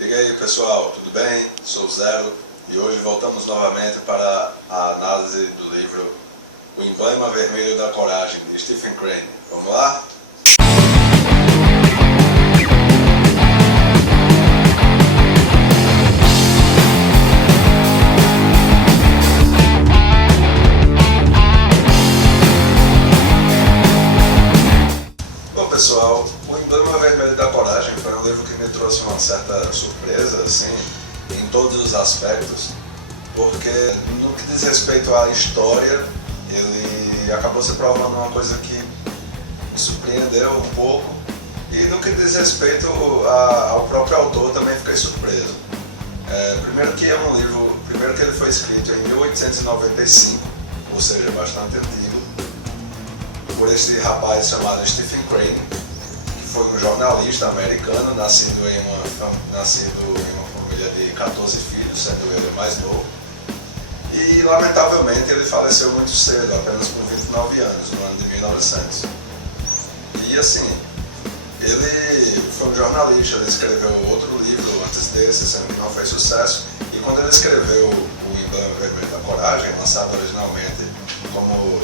Diga aí pessoal, tudo bem? Sou o Zero e hoje voltamos novamente para a análise do livro O Emblema Vermelho da Coragem, de Stephen Crane. Vamos lá? Bom pessoal, O Emblema Vermelho da Coragem foi um livro que me trouxe uma certa surpresa, assim, em todos os aspectos, porque no que diz respeito à história, ele acabou se provando uma coisa que me surpreendeu um pouco, e no que diz respeito ao próprio autor também fiquei surpreso. Primeiro que ele foi escrito em 1895, ou seja, bastante antigo, por esse rapaz chamado Stephen Crane, que foi um jornalista americano, nascido em uma família de 14 filhos, sendo ele o mais novo. E, lamentavelmente, ele faleceu muito cedo, apenas com 29 anos, no ano de 1900. E, assim, ele foi um jornalista, ele escreveu outro livro antes desse, sendo que não fez sucesso. E quando ele escreveu O Emblema Vermelho da Coragem, lançado originalmente como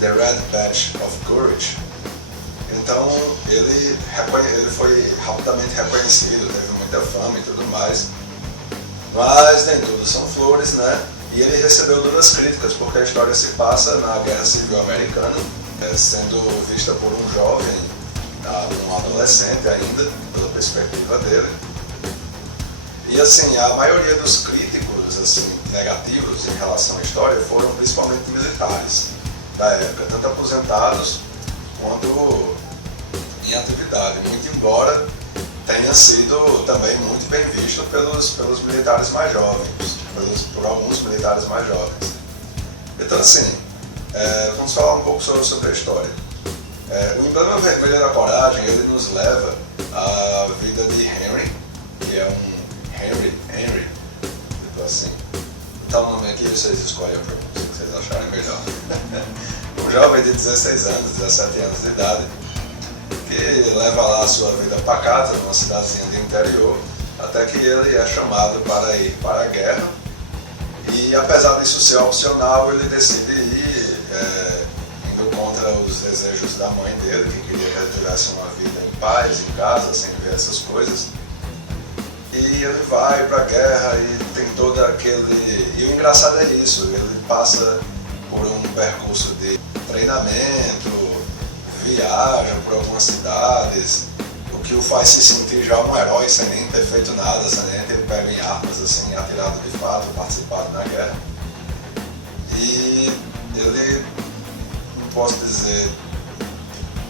The Red Badge of Courage, então ele foi rapidamente reconhecido, teve muita fama e tudo mais, mas nem tudo são flores, né? E ele recebeu duras críticas porque a história se passa na Guerra Civil Americana, sendo vista por um jovem, um adolescente ainda, pela perspectiva dele. E assim, a maioria dos críticos assim, negativos em relação à história foram principalmente militares da época, tanto aposentados quanto em atividade, muito embora tenha sido também muito bem visto pelos militares mais jovens, por alguns militares mais jovens. Então assim, vamos falar um pouco sobre a história. O Emblema Vermelho da Coragem, ele nos leva à vida de Henry, que é um Henry, tipo assim. Então o nome aqui vocês escolhem a pronúncia que vocês acharem melhor. Um jovem de 16 anos, 17 anos de idade, que leva lá a sua vida pacata numa cidadezinha de interior, até que ele é chamado para ir para a guerra. E apesar disso ser opcional, ele decide ir indo contra os desejos da mãe dele, que queria que ele tivesse uma vida em paz, em casa, sem ver essas coisas. E ele vai para a guerra e tem todo aquele... E o engraçado é isso, ele passa por um percurso de treinamento, viaja por algumas cidades, o que o faz se sentir já um herói sem nem ter feito nada, sem nem ter pego em armas, assim, atirado de fato, participado na guerra. E ele, não posso dizer,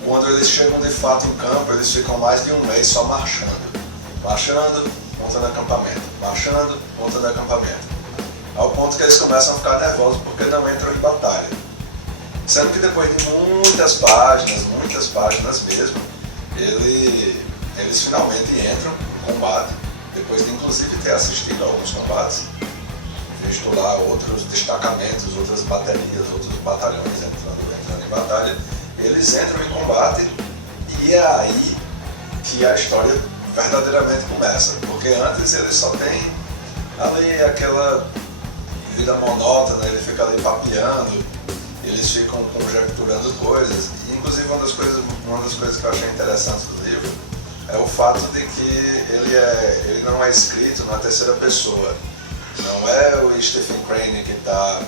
quando eles chegam de fato em campo, eles ficam mais de um mês só marchando, montando acampamento, marchando, montando acampamento, ao ponto que eles começam a ficar nervosos porque não entram em batalha. Sendo que depois de muitas páginas mesmo, eles finalmente entram em combate, depois de inclusive ter assistido a alguns combates, visto lá outros destacamentos, outras baterias, outros batalhões entrando em batalha. Eles entram em combate e é aí que a história verdadeiramente começa, porque antes eles só têm ali aquela vida monótona, ele fica ali papeando, eles ficam conjecturando coisas. E, inclusive uma das coisas que eu achei interessante do livro é o fato de que ele não é escrito na terceira pessoa. Não é o Stephen Crane que está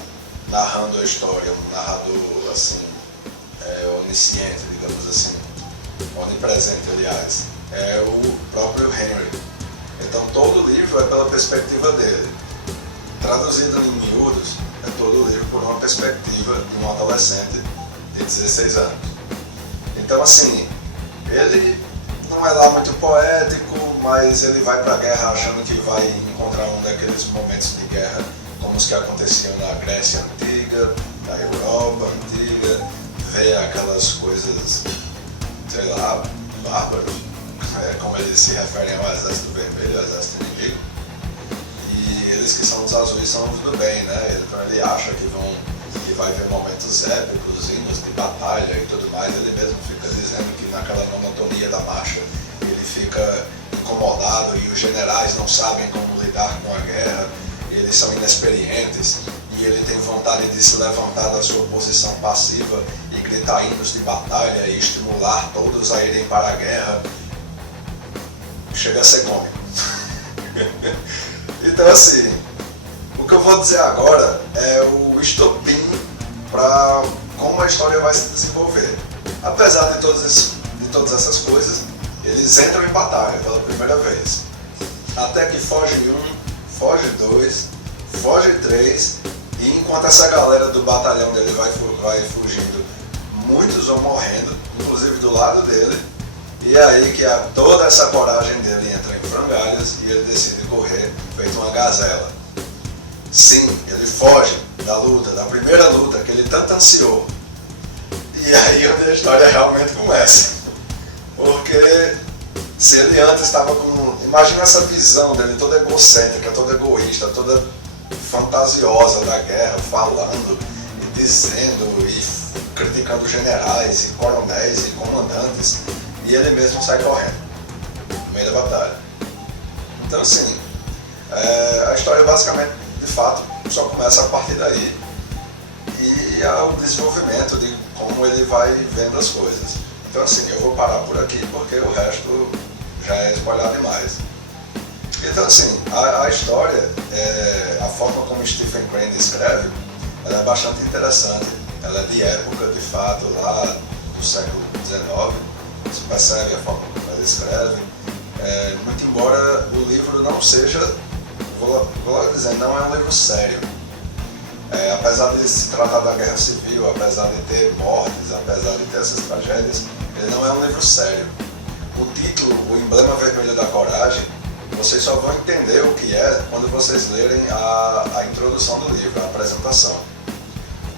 narrando a história, um narrador assim, onisciente, digamos assim, onipresente, aliás. É o próprio Henry. Então todo o livro é pela perspectiva dele. Traduzido em miúdos, é todo o livro por uma perspectiva de um adolescente de 16 anos. Então assim, ele não é lá muito poético, mas ele vai para a guerra achando que vai encontrar um daqueles momentos de guerra como os que aconteciam na Grécia Antiga, na Europa Antiga, ver aquelas coisas, sei lá, bárbaros, como eles se referem ao exército vermelho, ao exército inimigo. E eles que são os azuis são os do bem, né? Então ele acha que vai ver momentos épicos, hinos de batalha e tudo mais. Ele mesmo fica dizendo que naquela monotonia da marcha ele ele fica incomodado e os generais não sabem como lidar com a guerra, e eles são inexperientes, e ele tem vontade de se levantar da sua posição passiva e gritar hinos de batalha e estimular todos a irem para a guerra. Chega a ser cômico. Então assim, o que eu vou dizer agora é o estopim para como a história vai se desenvolver. Apesar de todas essas coisas, eles entram em batalha pela primeira vez. Até que foge um, foge dois, foge três, e enquanto essa galera do batalhão dele vai fugindo, muitos vão morrendo, inclusive do lado dele, e é aí que toda essa coragem dele entra em frangalhos e ele decide correr feito uma gazela. Sim, ele foge da luta, da primeira luta que ele tanto ansiou. E aí onde a história realmente começa. Porque se ele antes estava com... Imagina essa visão dele toda egocêntrica, toda egoísta, toda fantasiosa da guerra, falando e dizendo e criticando generais e coronéis e comandantes, e ele mesmo sai correndo no meio da batalha. Então assim, a história basicamente, de fato, só começa a partir daí, e o desenvolvimento de como ele vai vendo as coisas. Então assim, eu vou parar por aqui porque o resto já é spoiler demais. Então assim, a história, a forma como Stephen Crane escreve, ela é bastante interessante. Ela é de época, de fato, lá do século XIX. Você percebe a forma como ela escreve. Muito embora o livro não seja, vou logo dizer, não é um livro sério. Apesar de se tratar da guerra civil, apesar de ter mortes, apesar de ter essas tragédias, ele não é um livro sério. O título, O Emblema Vermelho da Coragem, vocês só vão entender o que é quando vocês lerem a introdução do livro, a apresentação.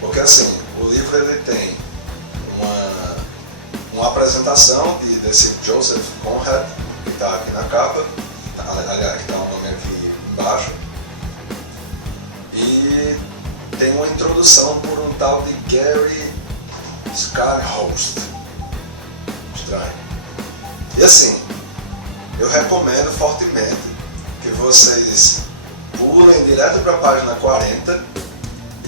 Porque assim, o livro ele tem uma apresentação desse Joseph Conrad, que está aqui na capa, aliás, que está o nome aqui embaixo, e tem uma introdução por um tal de Gary Scarhost. Estranho. E assim, eu recomendo fortemente que vocês pulem direto para a página 40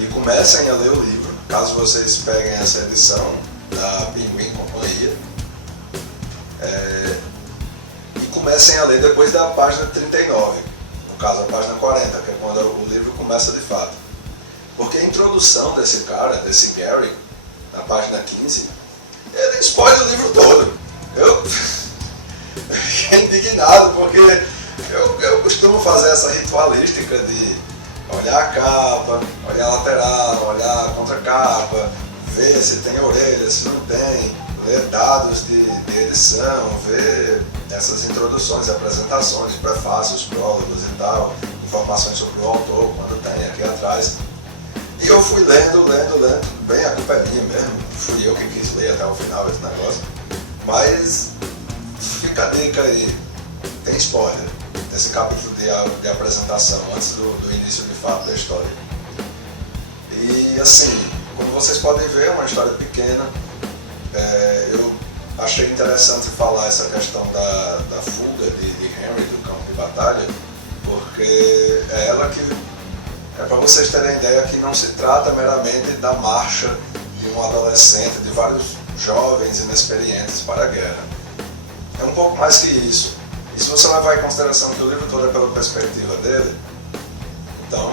e comecem a ler o livro, caso vocês peguem essa edição da Pinguim Companhia, e comecem a ler depois da página 39, no caso a página 40, que é quando o livro começa de fato. Porque a introdução desse cara, desse Gary, na página 15, ele spoiler o livro todo. Eu fiquei indignado, porque eu costumo fazer essa ritualística de olhar a capa, olhar a lateral, olhar a contracapa, ver se tem orelha, se não tem, ler dados de edição, ver essas introduções, apresentações, prefácios, prólogos e tal, informações sobre o autor, quando tem aqui atrás. E eu fui lendo, bem a culpa é minha mesmo, fui eu que quis ler até o final esse negócio. Mas fica a dica aí, tem spoiler desse capítulo de apresentação, antes do início de fato da história. E assim, como vocês podem ver, é uma história pequena. Eu achei interessante falar essa questão da fuga de Henry do campo de batalha, porque é ela que... É para vocês terem ideia que não se trata meramente da marcha de um adolescente, de vários jovens inexperientes para a guerra. É um pouco mais que isso. E se você levar em consideração que o livro todo é pela perspectiva dele, então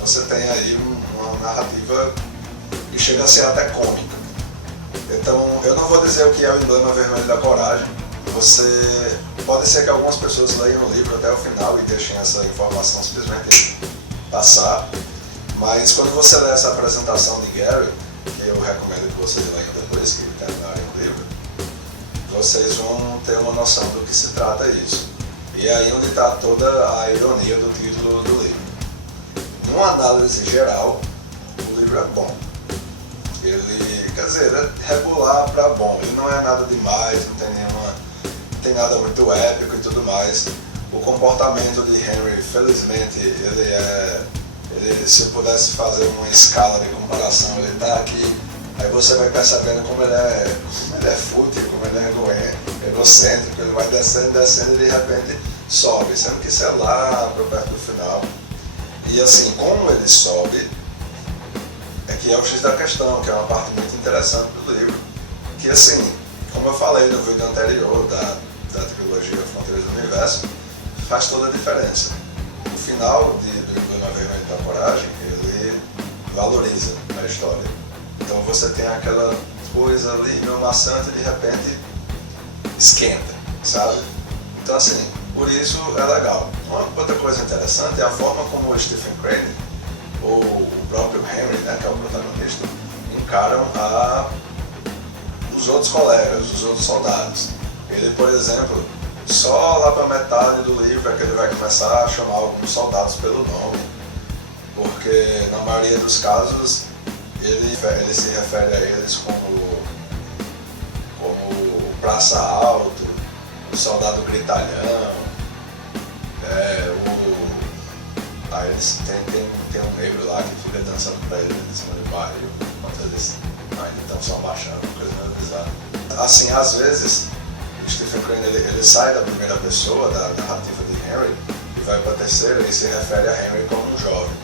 você tem aí uma narrativa que chega a ser até cômica. Então eu não vou dizer o que é o Emblema Vermelho da Coragem. Pode ser que algumas pessoas leiam o livro até o final e deixem essa informação simplesmente passar, mas quando você lê essa apresentação de Gary, que eu recomendo que vocês leiam depois que terminarem o livro, vocês vão ter uma noção do que se trata isso. E é aí onde está toda a ironia do título do livro. Numa análise geral, o livro é bom. Ele, quer dizer, é regular para bom. Ele não é nada demais, não tem nada muito épico e tudo mais. O comportamento de Henry, felizmente, ele, se eu pudesse fazer uma escala de comparação, ele está aqui, aí você vai percebendo como ele é fútil, como ele é egocêntrico, ele vai descendo, descendo e de repente sobe, sendo que isso é lá para perto do final. E assim, como ele sobe, é que é o X da questão, que é uma parte muito interessante do livro, que assim, como eu falei no vídeo anterior da trilogia Fronteiras do Universo, faz toda a diferença. O final do Emblema Vermelho da Coragem, ele valoriza a história. Então você tem aquela coisa ali meio maçante e de repente esquenta, sabe? Então assim, por isso é legal. Uma outra coisa interessante é a forma como o Stephen Crane, ou o próprio Henry, né, que é o protagonista, encaram os outros colegas, os outros soldados. Ele, por exemplo, só lá para metade do livro é que ele vai começar a chamar alguns soldados pelo nome, porque na maioria dos casos ele se refere a eles como o Praça Alto, o Soldado Gritalhão, aí eles tem um negro lá que fica dançando pra eles em cima do barril, enquanto eles ainda estão só baixando, coisa meio bizarra. Assim, às vezes, o Stephen Crane ele sai da primeira pessoa, da narrativa de Henry, e vai pra terceira e se refere a Henry como um jovem,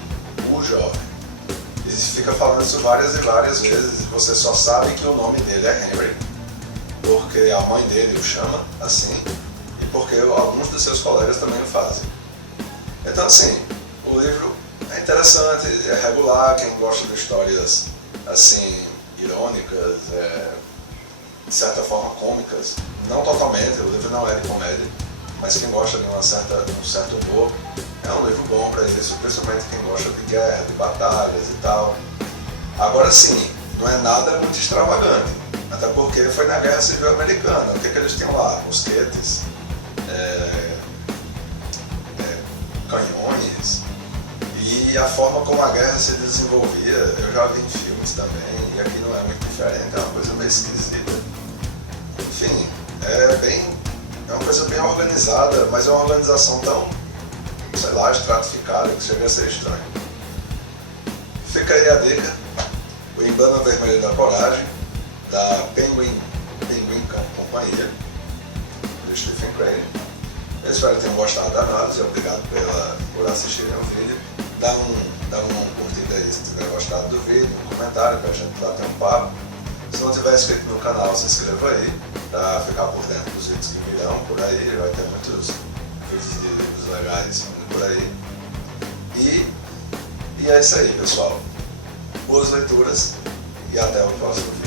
o jovem. E fica falando isso várias e várias vezes, e você só sabe que o nome dele é Henry, porque a mãe dele o chama assim, e porque alguns dos seus colegas também o fazem. Então assim, o livro é interessante, é regular, quem gosta de histórias assim, irônicas, de certa forma cômicas, não totalmente, o livro não é de comédia, mas quem gosta de um certo humor, é um livro bom para isso, principalmente quem gosta de guerra, de batalhas e tal. Agora sim, não é nada muito extravagante, até porque foi na Guerra Civil Americana. O que eles tinham lá? Mosquetes, canhões, e a forma como a guerra se desenvolvia, eu já vi em filmes também, e aqui não é muito diferente, é uma coisa meio esquisita. Enfim, é uma coisa bem organizada, mas é uma organização tão, sei lá, estratificada que chega a ser estranho. Fica aí a dica, o Emblema Vermelho da Coragem, da Penguin Companhia, do Stephen Crane. Eu espero que tenham gostado da análise, obrigado por assistirem ao vídeo. Dá uma curtida aí se tiver gostado do vídeo, um comentário pra gente bater um papo. Se não tiver inscrito no canal, se inscreva aí, para ficar por dentro dos vídeos que virão por aí, vai ter muitos vídeos de livros legais por aí. E é isso aí, pessoal. Boas leituras e até o próximo vídeo.